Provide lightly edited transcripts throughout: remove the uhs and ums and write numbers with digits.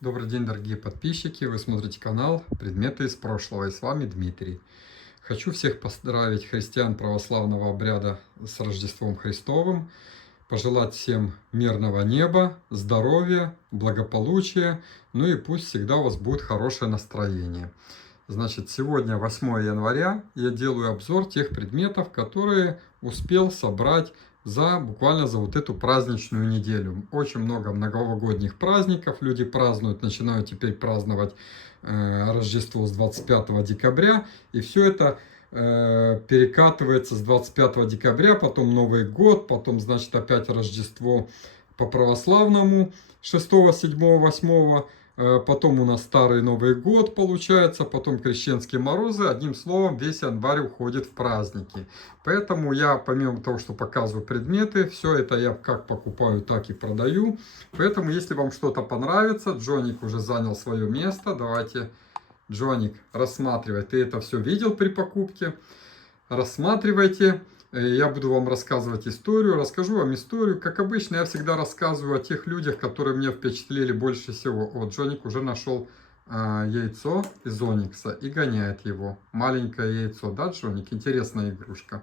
Добрый день, дорогие подписчики! Вы смотрите канал «Предметы из прошлого» и с вами Дмитрий. Хочу всех поздравить христиан православного обряда с Рождеством Христовым, пожелать всем мирного неба, здоровья, благополучия, ну и пусть всегда у вас будет хорошее настроение. Значит, сегодня 8 января, я делаю обзор тех предметов, которые успел собрать буквально за вот эту праздничную неделю. Очень много многогодних праздников, люди празднуют, начинают теперь праздновать Рождество с 25 декабря, и все это перекатывается с 25 декабря, потом Новый год, потом, значит, опять Рождество по православному 6, 7, 8, потом у нас Старый Новый год получается, потом Крещенские морозы. Одним словом, весь январь уходит в праздники. Поэтому я, помимо того, что показываю предметы, все это я как покупаю, так и продаю. Поэтому, если вам что-то понравится, Джоник уже занял свое место. Давайте, Джоник, рассматривай. Ты это все видел при покупке? Рассматривайте. Я буду вам рассказывать историю, расскажу вам историю. Как обычно, я всегда рассказываю о тех людях, которые меня впечатлили больше всего. Вот Джоник уже нашел яйцо из оникса и гоняет его. Маленькое яйцо, да, Джоник? Интересная игрушка.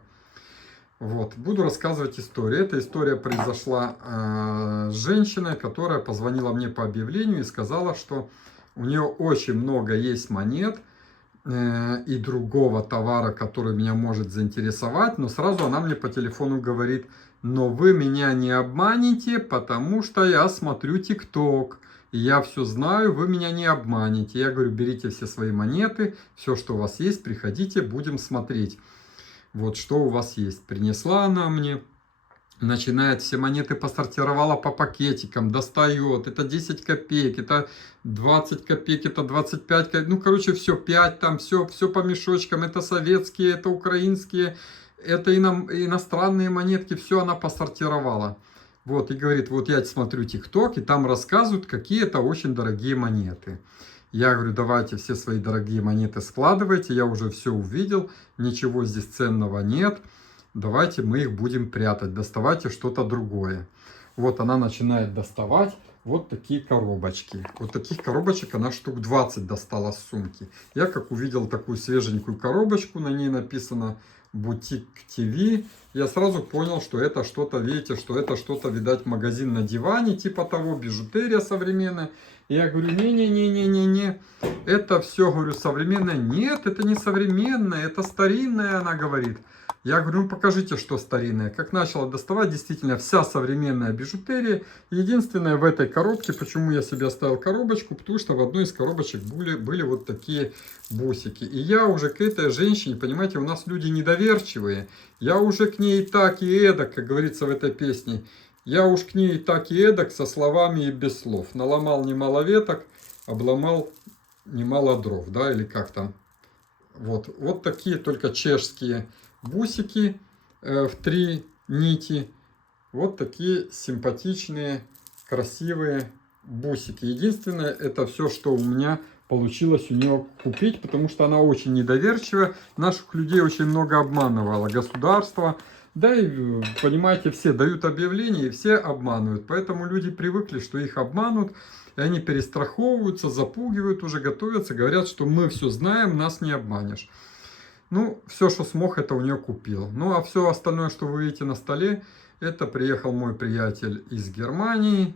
Вот, буду рассказывать историю. Эта история произошла с женщиной, которая позвонила мне по объявлению и сказала, что у нее очень много есть монет и другого товара, который меня может заинтересовать, но сразу она мне по телефону говорит: но вы меня не обманете, потому что я смотрю ТикТок, и я все знаю, вы меня не обманете. Я говорю: берите все свои монеты, все, что у вас есть, приходите, будем смотреть, вот что у вас есть. Принесла она мне. Начинает, все монеты посортировала по пакетикам, достает, это 10 копеек, это 20 копеек, это 25 копеек, ну, короче, все, 5 там, все по мешочкам, это советские, это украинские, это иностранные монетки, все она посортировала. Вот, и говорит: вот я смотрю ТикТок, и там рассказывают, какие это очень дорогие монеты. Я говорю: давайте все свои дорогие монеты складывайте, я уже все увидел, ничего здесь ценного нет. Давайте мы их будем прятать, доставайте что-то другое. Вот она начинает доставать вот такие коробочки. Вот таких коробочек она штук 20 достала с сумки. Я как увидел такую свеженькую коробочку, на ней написано «Бутик ТВ», я сразу понял, что это что-то, видите, что это что-то, видать, магазин на диване, типа того, бижутерия современная. И я говорю: не-не-не-не-не-не, это все, говорю, современное. Нет, это не современное, это старинное, она говорит. Я говорю: ну покажите, что старинное. Как начала доставать, действительно, вся современная бижутерия. Единственное, в этой коробке, почему я себе оставил коробочку, потому что в одной из коробочек были вот такие бусики. И я уже к этой женщине, понимаете, у нас люди недоверчивые. Я уже к ней и так, и эдак, как говорится в этой песне. Я уж к ней и так, и эдак, со словами и без слов. Наломал немало веток, обломал немало дров, да, или как там. Вот такие только чешские бусики в 3 нити. Вот такие симпатичные, красивые бусики. Единственное, это все, что у меня получилось у нее купить, потому что она очень недоверчивая. Наших людей очень много обманывало государство. Да и, понимаете, все дают объявления и все обманывают. Поэтому люди привыкли, что их обманут. И они перестраховываются, запугивают, уже готовятся, говорят, что мы все знаем, нас не обманешь. Ну, все, что смог, это у нее купил. Ну, а все остальное, что вы видите на столе, это приехал мой приятель из Германии.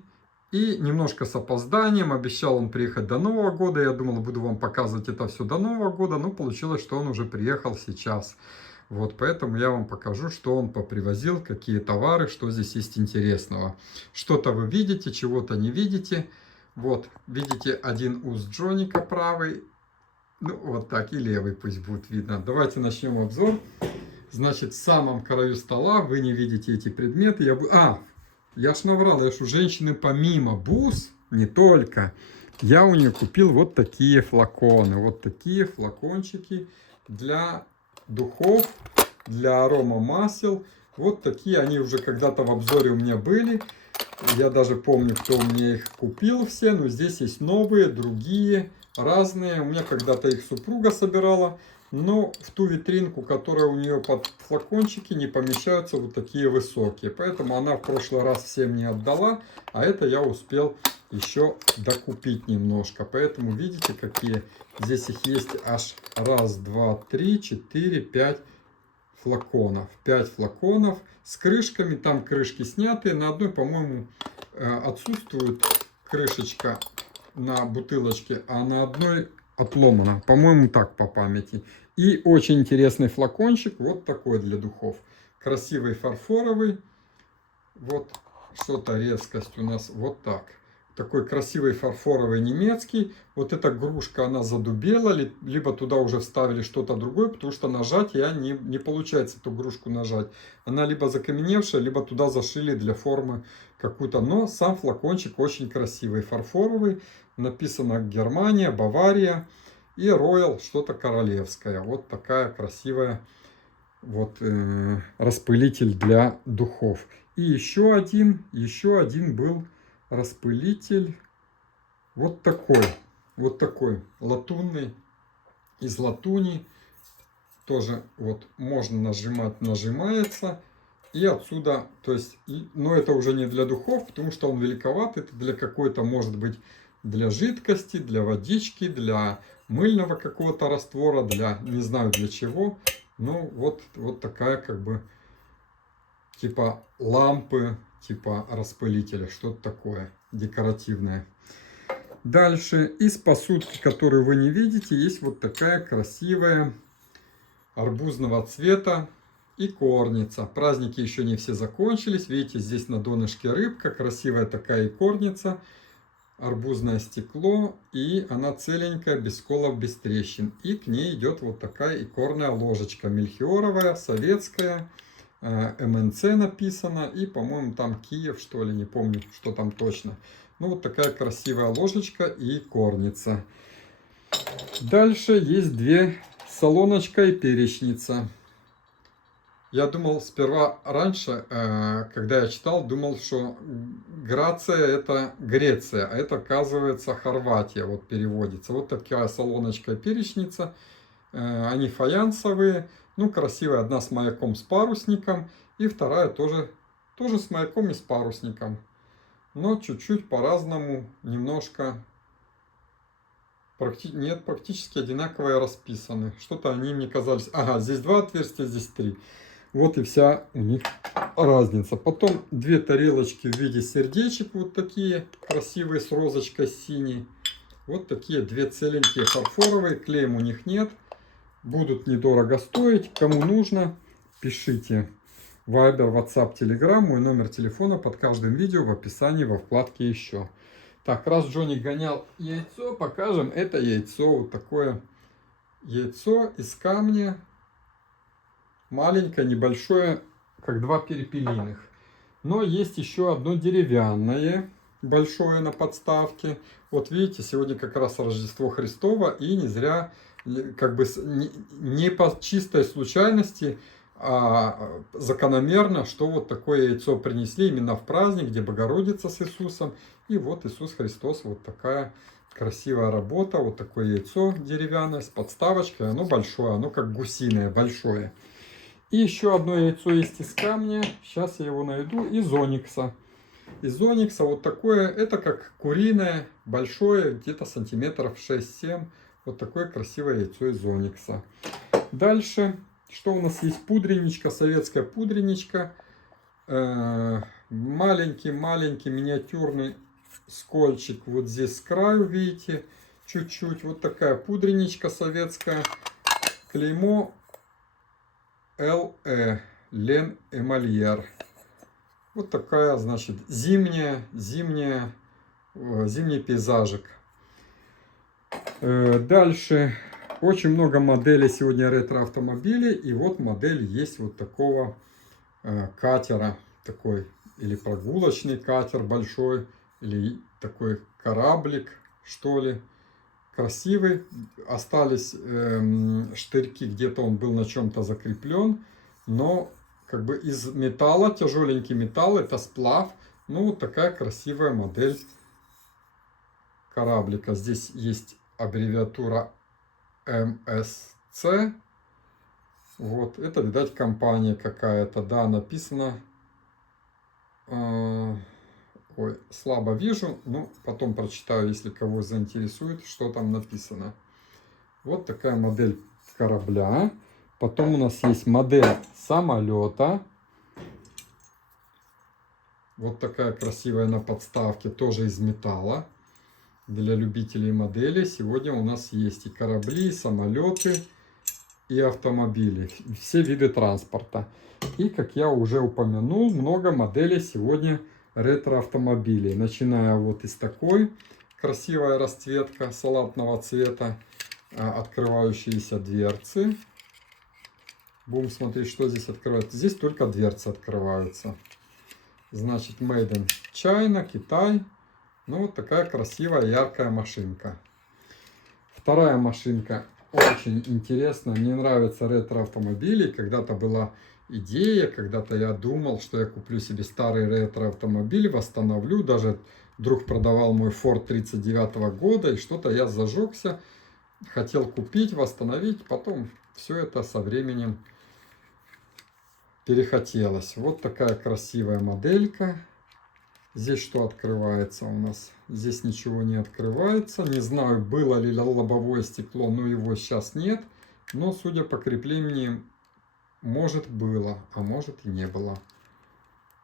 И немножко с опозданием, обещал он приехать до Нового года. Я думал, буду вам показывать это все до Нового года, но получилось, что он уже приехал сейчас. Вот, поэтому я вам покажу, что он попривозил, какие товары, что здесь есть интересного. Что-то вы видите, чего-то не видите. Вот, видите, один уз Джоника правый. Ну, вот так, и левый пусть будет видно. Давайте начнем обзор. Значит, в самом краю стола вы не видите эти предметы. Я ж наврал, я ж у женщины помимо бус, не только, я у нее купил вот такие флаконы. Вот такие флакончики для духов, для аромамасел. Вот такие, они уже когда-то в обзоре у меня были. Я даже помню, кто у меня их купил все, но здесь есть новые, другие, разные. У меня когда-то их супруга собирала, но в ту витринку, которая у нее под флакончики, не помещаются вот такие высокие. Поэтому она в прошлый раз всем не отдала, а это я успел еще докупить немножко. Поэтому видите, какие здесь их есть аж раз, два, три, четыре, пять флаконов. 5 флаконов с крышками. Там крышки сняты. На одной, по-моему, отсутствует крышечка на бутылочке, а на одной отломана. По-моему, так по памяти. И очень интересный флакончик. Вот такой для духов. Красивый фарфоровый. Вот что-то резкость у нас вот так. Такой красивый фарфоровый немецкий. Вот эта игрушка, она задубела, либо туда уже вставили что-то другое, потому что нажать не получается эту игрушку нажать. Она либо закаменевшая, либо туда зашили для формы какую-то. Но сам флакончик очень красивый, фарфоровый. Написано Германия, Бавария и Royal, что-то королевское. Вот такая красивая вот распылитель для духов. И еще один был распылитель вот такой латунный, из латуни. Тоже вот можно нажимать, нажимается. И отсюда, то есть, но это уже не для духов, потому что он великоват. Это для какой-то, может быть, для жидкости, для водички, для мыльного какого-то раствора, для, не знаю для чего. Ну, вот такая, как бы, типа лампы, типа распылителя, что-то такое декоративное. Дальше из посудки, которую вы не видите, есть вот такая красивая арбузного цвета икорница. Праздники еще не все закончились. Видите, здесь на донышке рыбка, красивая такая икорница. Арбузное стекло, и она целенькая, без сколов, без трещин. И к ней идет вот такая икорная ложечка, мельхиоровая, советская, МНЦ написано, и, по-моему, там Киев, что ли, не помню, что там точно. Ну, вот такая красивая ложечка и икорница. Дальше есть две солоночка и перечница. Я думал сперва раньше, когда я читал, думал, что Грация это Греция, а это оказывается Хорватия, вот переводится. Вот такая солоночка и перечница, они фаянсовые, ну красивая, одна с маяком с парусником, и вторая тоже с маяком и с парусником. Но чуть-чуть по-разному, немножко, нет, практически одинаковые расписаны. Что-то они мне казались, ага, здесь два отверстия, здесь три. Вот и вся у них разница. Потом две тарелочки в виде сердечек, вот такие красивые, с розочкой синей. Вот такие две целенькие фарфоровые, клеем у них нет. Будут недорого стоить. Кому нужно, пишите. Viber, WhatsApp, Telegram, мой номер телефона под каждым видео в описании во вкладке «Еще». Так, раз Джонни гонял яйцо, покажем это яйцо. Вот такое яйцо из камня. Маленькое, небольшое, как два перепелиных. Но есть еще одно деревянное, большое на подставке. Вот видите, сегодня как раз Рождество Христово, и не зря, как бы не по чистой случайности, а закономерно, что вот такое яйцо принесли именно в праздник, где Богородица с Иисусом. И вот Иисус Христос, вот такая красивая работа, вот такое яйцо деревянное с подставочкой. Оно большое, оно как гусиное, большое. И еще одно яйцо есть из камня. Сейчас я его найду. Из оникса. Из оникса вот такое. Это как куриное. Большое. Где-то сантиметров 6-7. Вот такое красивое яйцо из оникса. Дальше. Что у нас есть? Пудреничка. Советская пудреничка. Маленький миниатюрный скольчик. Вот здесь с краю, видите. Чуть-чуть. Вот такая пудреничка советская. Клеймо LE, Лен Эмальер. Вот такая, значит, зимний пейзажик. Дальше очень много моделей сегодня ретро-автомобилей. И вот модель есть вот такого катера. Такой или прогулочный катер большой, или такой кораблик, что ли. Красивый. Остались штырьки, где-то он был на чем-то закреплен. Но как бы из металла, тяжеленький металл, это сплав. Ну, вот такая красивая модель кораблика. Здесь есть аббревиатура МСЦ. Вот, это, видать, компания какая-то. Да, написано Ой, слабо вижу, но потом прочитаю, если кого заинтересует, что там написано. Вот такая модель корабля. Потом у нас есть модель самолета. Вот такая красивая на подставке, тоже из металла. Для любителей моделей сегодня у нас есть и корабли, и самолеты, и автомобили. Все виды транспорта. И, как я уже упомянул, много моделей сегодня ретро-автомобилей. Начиная вот из такой красивая расцветка салатного цвета, открывающиеся дверцы. Будем смотреть, что здесь открывается. Здесь только дверцы открываются. Значит, Made in China, Китай. Ну, вот такая красивая, яркая машинка. Вторая машинка очень интересная. Мне нравятся ретро-автомобили. Когда-то была идея, когда-то я думал, что я куплю себе старый ретро-автомобиль, восстановлю. Даже друг продавал мой Ford 39 года, и что-то я зажегся. Хотел купить, восстановить. Потом все это со временем перехотелось. Вот такая красивая моделька. Здесь что открывается у нас? Здесь ничего не открывается. Не знаю, было ли лобовое стекло, но его сейчас нет. Но, судя по креплению, может было, а может и не было.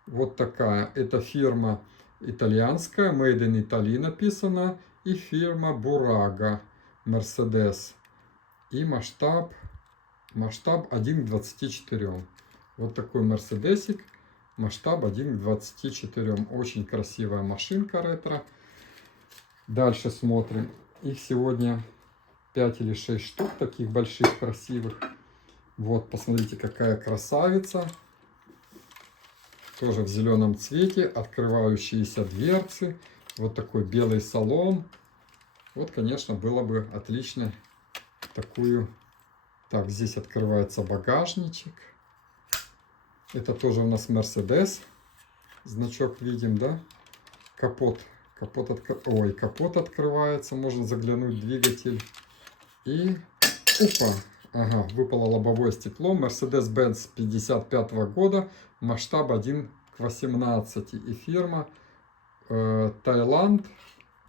Вот такая. Это фирма итальянская, Made in Italy написано. И фирма Burago, Mercedes. И масштаб 1 к 24. Вот такой мерседесик. Масштаб 1 к 24. Очень красивая машинка ретро. Дальше смотрим. Их сегодня 5 или 6 штук таких больших, красивых. Вот, посмотрите, какая красавица. Тоже в зеленом цвете. Открывающиеся дверцы. Вот такой белый салон. Вот, конечно, было бы отлично такую. Так, здесь открывается багажничек. Это тоже у нас Mercedes. Значок видим, да? Капот открывается. Можно заглянуть в двигатель. И опа! Ага, выпало лобовое стекло. Mercedes-Benz 55 года. Масштаб 1 к 18. И фирма Таиланд.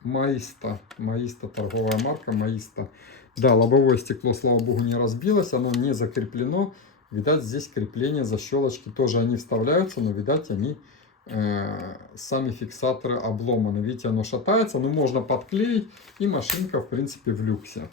Маиста. Маиста, торговая марка Маиста. Да, лобовое стекло, слава богу, не разбилось. Оно не закреплено. Видать, здесь крепление, защелочки тоже они вставляются, но, видать, они сами фиксаторы обломаны. Видите, оно шатается, но можно подклеить, и машинка, в принципе, в люксе.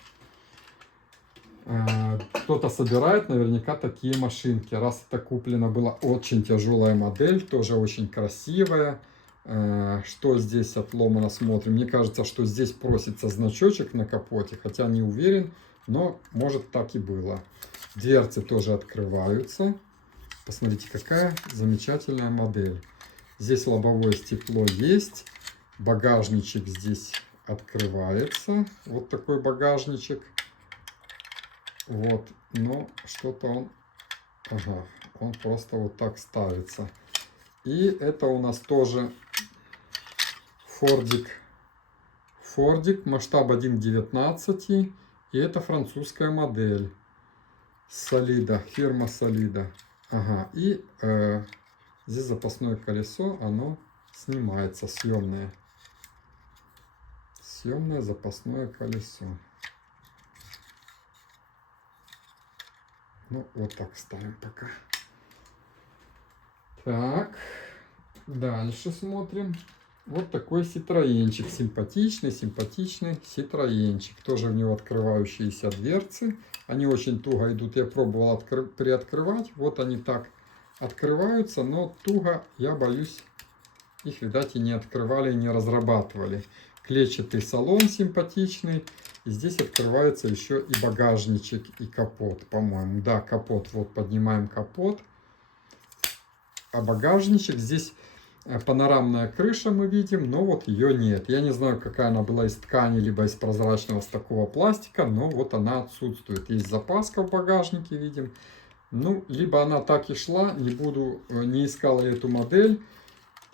Кто-то собирает наверняка такие машинки. Раз это куплено, была очень тяжелая модель, тоже очень красивая. Что здесь отломано, смотрим. Мне кажется, что здесь просится значочек на капоте, хотя не уверен, но может так и было. Дверцы тоже открываются. Посмотрите, какая замечательная модель. Здесь лобовое стекло есть. Багажничек здесь открывается. Вот такой багажничек. Вот. Но что-то он... Ага. Он просто вот так ставится. И это у нас тоже Фордик. Фордик. Масштаб 1 к 19. И это французская модель. Солида, фирма Солида. Ага, и здесь запасное колесо, оно снимается, съемное. Съемное запасное колесо. Ну, вот так ставим пока. Так, дальше смотрим. Вот такой Citroёнчик, симпатичный Citroёнчик. Тоже в него открывающиеся дверцы. Они очень туго идут. Я пробовал приоткрывать. Вот они так открываются, но туго, я боюсь, их, видать, и не открывали, и не разрабатывали. Клетчатый салон симпатичный. И здесь открывается еще и багажничек, и капот, по-моему. Да, капот. Вот поднимаем капот. А багажничек здесь... Панорамная крыша мы видим, но вот ее нет. Я не знаю, какая она была из ткани, либо из прозрачного, с такого пластика, но вот она отсутствует. Есть запаска в багажнике, видим. Ну, либо она так и шла, не искал я эту модель.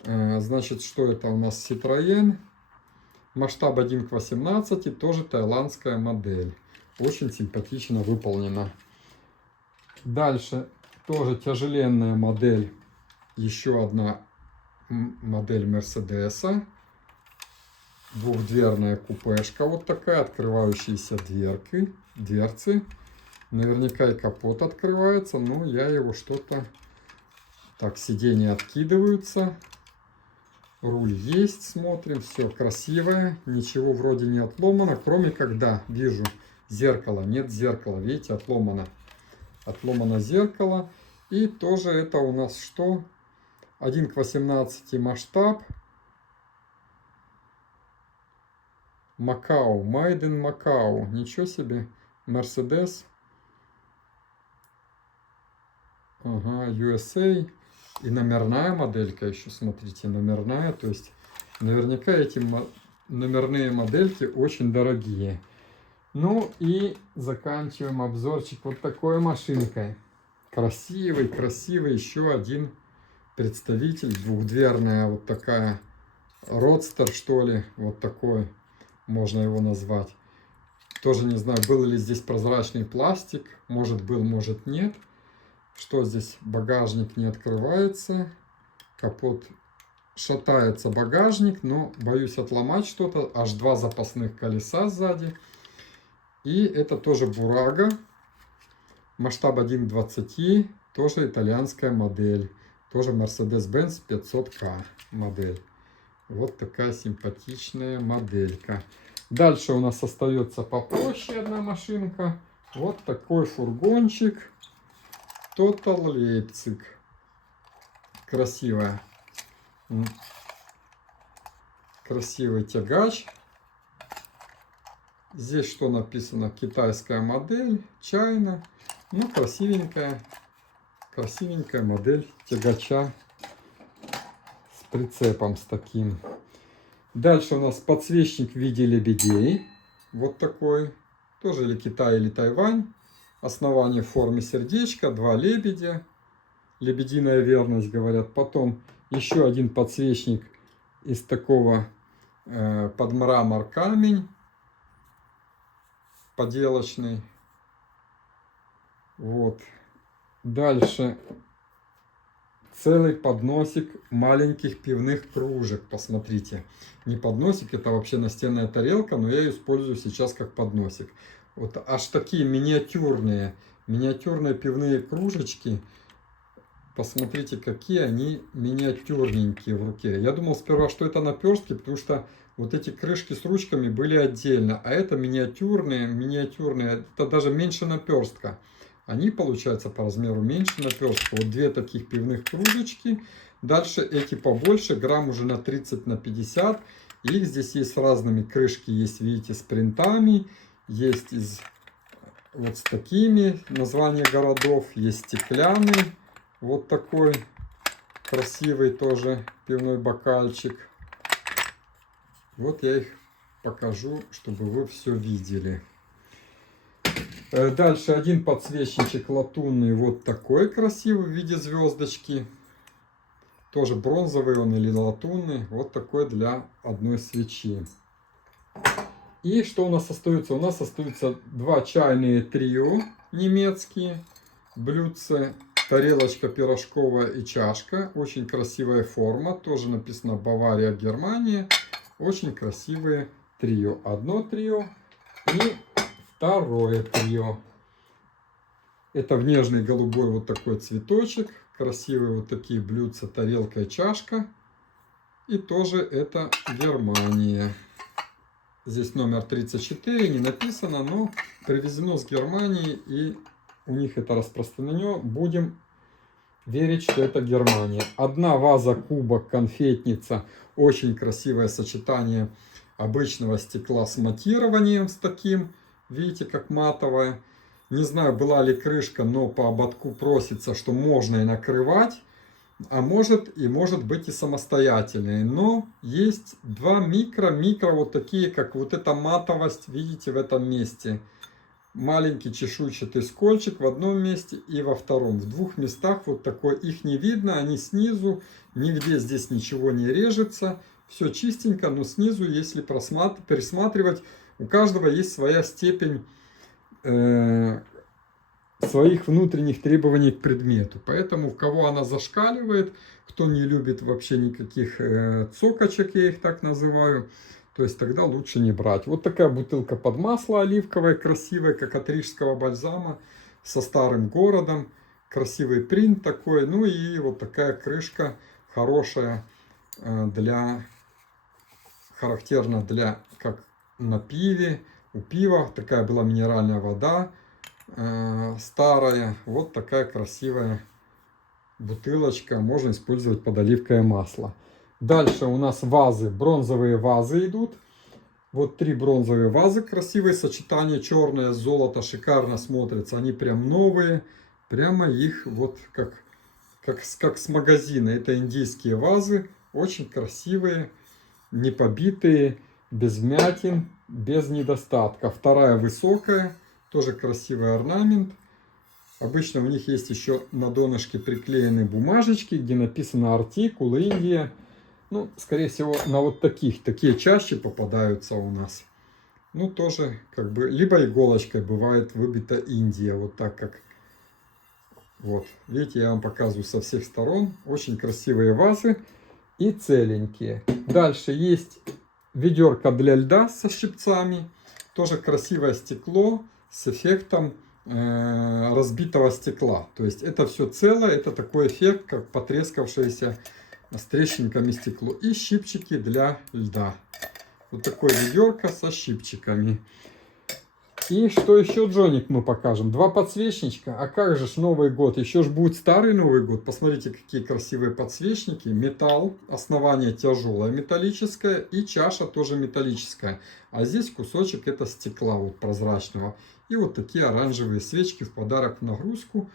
Значит, что это у нас? Citroёn. Масштаб 1 к 18, тоже таиландская модель. Очень симпатично выполнена. Дальше тоже тяжеленная модель. Еще одна модель Мерседеса. Двухдверная купешка вот такая, открывающиеся дверцы. Наверняка и капот открывается, но я его что-то... Так, сиденья откидываются. Руль есть, смотрим, все красивое. Ничего вроде не отломано, кроме когда вижу зеркало. Нет зеркала, видите, отломано. Отломано зеркало. И тоже это у нас что? 1:18 масштаб. Макао, Made in Macau. Ничего себе. Mercedes. Ага, USA. И номерная моделька еще, смотрите, номерная. То есть, наверняка эти номерные модельки очень дорогие. Ну и заканчиваем обзорчик вот такой машинкой. Красивый, красивый. Еще один представитель. Двухдверная вот такая. Родстер, что ли. Вот такой. Можно его назвать. Тоже не знаю, был ли здесь прозрачный пластик. Может был, может нет. Что здесь? Багажник не открывается. Капот. Шатается багажник, но боюсь отломать что-то. Аж 2 запасных колеса сзади. И это тоже Бурага. Масштаб 1:20. Тоже итальянская модель. Тоже Mercedes-Benz 500K модель. Вот такая симпатичная моделька. Дальше у нас остается попроще одна машинка. Вот такой фургончик. Total Leipzig. Красивая. Красивый тягач. Здесь что написано? Китайская модель. Чайна. Ну, красивенькая. Красивенькая модель тягача. С прицепом с таким. Дальше у нас подсвечник в виде лебедей. Вот такой. Тоже или Китай, или Тайвань. Основание в форме сердечка. 2 лебедя. Лебединая верность, говорят. Потом еще один подсвечник из такого под мрамор камень. Поделочный. Вот. Дальше целый подносик маленьких пивных кружек. Посмотрите. Не подносик, это вообще настенная тарелка, но я ее использую сейчас как подносик. Вот аж такие миниатюрные пивные кружечки. Посмотрите, какие они миниатюрненькие в руке. Я думал сперва, что это наперстки, потому что вот эти крышки с ручками были отдельно. А это миниатюрные. Это даже меньше наперстка. Они, получается, по размеру меньше наперстка. Вот 2 таких пивных кружечки. Дальше эти побольше, грамм уже на 30, на 50. Их здесь есть с разными. Крышки есть, видите, с принтами. Есть вот с такими. Названия городов. Есть стеклянный. Вот такой красивый тоже пивной бокальчик. Вот я их покажу, чтобы вы все видели. Дальше один подсвечничек латунный. Вот такой красивый в виде звездочки. Тоже бронзовый он или латунный. Вот такой для одной свечи. И что у нас остается? У нас остаются 2 чайные трио немецкие. Блюдце, тарелочка пирожковая и чашка. Очень красивая форма. Тоже написано Бавария, Германия. Очень красивые трио. Одно трио и второе трио. Это в нежный голубой вот такой цветочек. Красивые вот такие блюдца, тарелка и чашка. И тоже это Германия. Здесь номер 34, не написано, но привезено с Германии. И у них это распространено. Будем верить, что это Германия. Одна ваза, кубок, конфетница. Очень красивое сочетание обычного стекла с матированием, с таким. Видите, как матовая. Не знаю, была ли крышка, но по ободку просится, что можно и накрывать. А может быть и самостоятельные. Но есть 2 микро вот такие, как вот эта матовость, видите, в этом месте. Маленький чешуйчатый скольчик в одном месте и во втором. В 2 местах вот такой. Их не видно, они снизу. Нигде здесь ничего не режется. Все чистенько, но снизу, если пересматривать, у каждого есть своя степень своих внутренних требований к предмету. Поэтому у кого она зашкаливает, кто не любит вообще никаких цокочек, я их так называю, то есть тогда лучше не брать. Вот такая бутылка под масло оливковое, красивая, как от рижского бальзама, со старым городом. Красивый принт такой. Ну и вот такая крышка хорошая, характерна для, как на пиве. У пива такая была минеральная вода старая. Вот такая красивая бутылочка. Можно использовать под оливковое масло. Дальше у нас вазы. Бронзовые вазы идут. Вот 3 бронзовые вазы. Красивое сочетание. Черное, золото. Шикарно смотрятся. Они прям новые. Прямо их вот как с магазина. Это индийские вазы. Очень красивые. Не побитые. Без вмятин. Без недостатков. Вторая высокая. Тоже красивый орнамент. Обычно у них есть еще на донышке приклеены бумажечки, где написано артикул, Индия. Ну, скорее всего, на вот таких. Такие чаще попадаются у нас. Ну, тоже как бы, либо иголочкой бывает выбита Индия. Вот так как. Вот. Видите, я вам показываю со всех сторон. Очень красивые вазы и целенькие. Дальше есть ведерко для льда со щипцами. Тоже красивое стекло с эффектом разбитого стекла. То есть это все целое, это такой эффект, как потрескавшееся с трещинками стекло. И щипчики для льда. Вот такое ведерко со щипчиками. И что еще, Джоник, мы покажем? 2 подсвечничка. А как же ж Новый год? Еще ж будет старый Новый год. Посмотрите, какие красивые подсвечники. Металл, основание тяжелое металлическое. И чаша тоже металлическая. А здесь кусочек это стекла вот прозрачного. И вот такие оранжевые свечки в подарок в нагрузку.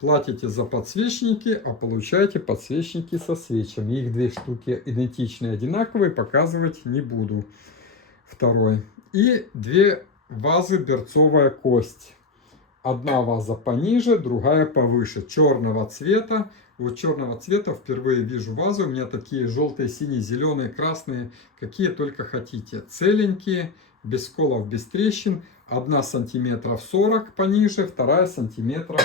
Платите за подсвечники, а получаете подсвечники со свечами. Их 2 штуки идентичные, одинаковые. Показывать не буду. Второй. И 2 вазы берцовая кость. Одна ваза пониже, другая повыше. Черного цвета. Вот черного цвета впервые вижу вазы. У меня такие желтые, синие, зеленые, красные. Какие только хотите. Целенькие, без сколов, без трещин. 1 сантиметров 40 пониже, вторая сантиметров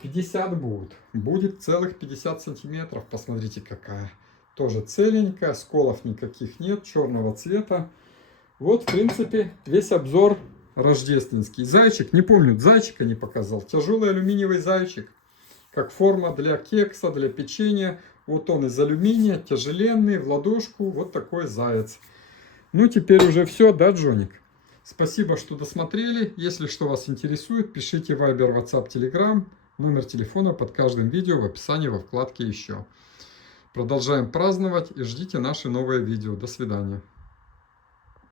50 будет. Будет целых 50 сантиметров. Посмотрите какая. Тоже целенькая, сколов никаких нет, черного цвета. Вот, в принципе, весь обзор рождественский. Зайчик, не помню, зайчика не показал. Тяжелый алюминиевый зайчик. Как форма для кекса, для печенья. Вот он из алюминия, тяжеленный, в ладошку. Вот такой заяц. Ну, теперь уже все, да, Джоник? Спасибо, что досмотрели. Если что вас интересует, пишите Viber, WhatsApp, Telegram. Номер телефона под каждым видео в описании во вкладке «Еще». Продолжаем праздновать и ждите наши новые видео. До свидания.